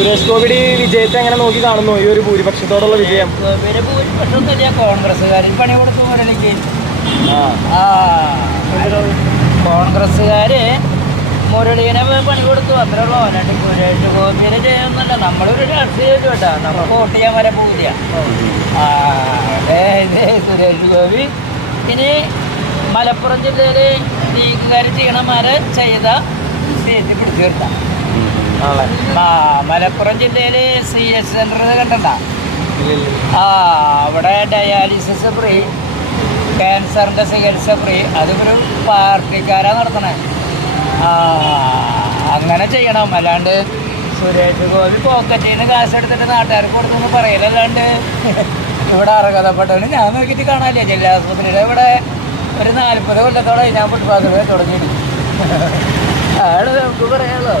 സുരേഷ് ഗോപിയുടെ വിജയത്തെ എങ്ങനെ നോക്കി കാണുന്നു, ഈ ഒരു ഭൂരിപക്ഷത്തോടുള്ള വിജയം? ഗോപിയുടെ ഭൂരിപക്ഷമൊന്നുമില്ല, കോൺഗ്രസ്സുകാരിൽ പണി കൊടുത്തു മുരളിക്ക്. കോൺഗ്രസ്സുകാര് മുരളീനെ പണി കൊടുത്തു, അത്രേ ഉള്ളൂ. അല്ലാണ്ട് സുരേഷ് ഗോപിയുടെ ജയമൊന്നുമല്ല. നമ്മളൊരു രാഷ്ട്രീയം കേട്ടാ, നമുക്ക് വോട്ട് ചെയ്യാൻ വരെ പോവില്ല. ഇത് സുരേഷ് ഗോപി ഇനി മലപ്പുറം ജില്ലയില് ലീഗുകാർ ചെയ്യണമാരെ ചെയ്ത സീറ്റ് പിടിച്ചു നിർത്താം. മലപ്പുറം ജില്ലയില് CS സെന്റർ കണ്ടണ്ട? അവിടെ ഡയാലിസിസ് ഫ്രീ, ക്യാൻസറിന്റെ ചികിത്സ ഫ്രീ. അതൊരു പാർട്ടിക്കാരാ നടത്തണേ. അങ്ങനെ ചെയ്യണം. അല്ലാണ്ട് സുരേഷ് ഗോപി പോക്കറ്റിൽ നിന്ന് കാശ് എടുത്തിട്ട് നാട്ടുകാർക്ക് കൊടുത്തെന്ന് പറയലല്ലാണ്ട് ഇവിടെ അർഹതപ്പെട്ടവന് ഞാൻ നോക്കിയിട്ട് കാണാനില്ല. ജില്ലാ ആശുപത്രിയുടെ ഇവിടെ ഒരു 40 കൊല്ലത്തോടെ ഞാൻ ഫുട്പാത്ത് തുടങ്ങിയിട്ട് അയാള് നമുക്ക് പറയാമല്ലോ.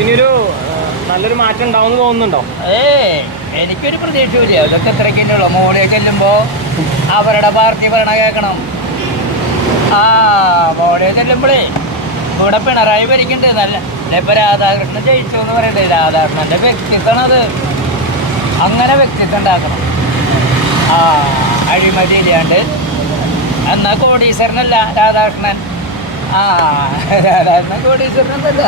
ഇനിയൊരു നല്ലൊരു മാറ്റം ഉണ്ടാവുമെന്ന് തോന്നുന്നുണ്ടോ? എനിക്കൊരു പ്രതീക്ഷയില്ല. അതൊക്കെ ഇത്രയ്ക്ക് തന്നെയുള്ളൂ. മോളിലേക്ക് ചെല്ലുമ്പോൾ അവരുടെ പാർട്ടി ഭരണ കേൾക്കണം. മോളിയെ ചെല്ലുമ്പോഴേ ഇവിടെ പിണറായി ഭരിക്കുന്നുണ്ട്. നല്ല ഇപ്പം രാധാകൃഷ്ണൻ ജയിച്ചു എന്ന് പറയണ്ടേ. രാധാകൃഷ്ണൻ്റെ വ്യക്തിത്വമാണത്. അങ്ങനെ വ്യക്തിത്വം ഉണ്ടാക്കണം. അഴിമതി ഇല്ലാണ്ട്. എന്നാൽ കോടീശ്വരനല്ല രാധാകൃഷ്ണൻ. രാധാകൃഷ്ണൻ കോടീശ്വരനല്ല.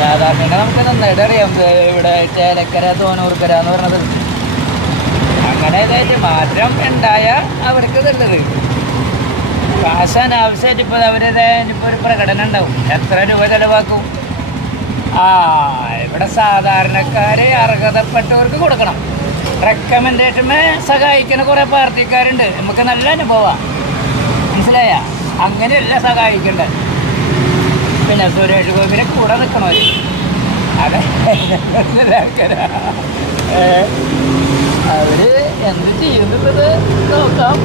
രാധാകൃഷ്ണനെ നമുക്ക് നന്നായിട്ട് അറിയാം. ഇവിടെ ചേലക്കര തോന്നൂർക്കര എന്ന് പറഞ്ഞത്. അങ്ങനെ ഇതായിട്ട് മാറ്റം ഉണ്ടായ അവർക്ക് നല്ലത്. കാശ് അനാവശ്യമായിട്ട് ഇപ്പോൾ അവരുടെ ഇപ്പോൾ ഒരു പ്രകടനം ഉണ്ടാവും. എത്ര രൂപ ചിലവാക്കും? ഇവിടെ സാധാരണക്കാരെ അർഹതപ്പെട്ടവർക്ക് കൊടുക്കണം. റെക്കമെൻഡേഷനെ സഹായിക്കുന്ന കുറേ പാർട്ടിക്കാരുണ്ട്. നമുക്ക് നല്ല അനുഭവമാണ്. മനസ്സിലായ? അങ്ങനെയല്ല സഹായിക്കേണ്ടത്. പിന്നെ സുരേഷ് ഗോപിയുടെ കൂടെ നിൽക്കണവർ അതെ അവര് എന്ത് ചെയ്യുന്നത് നോക്കാം.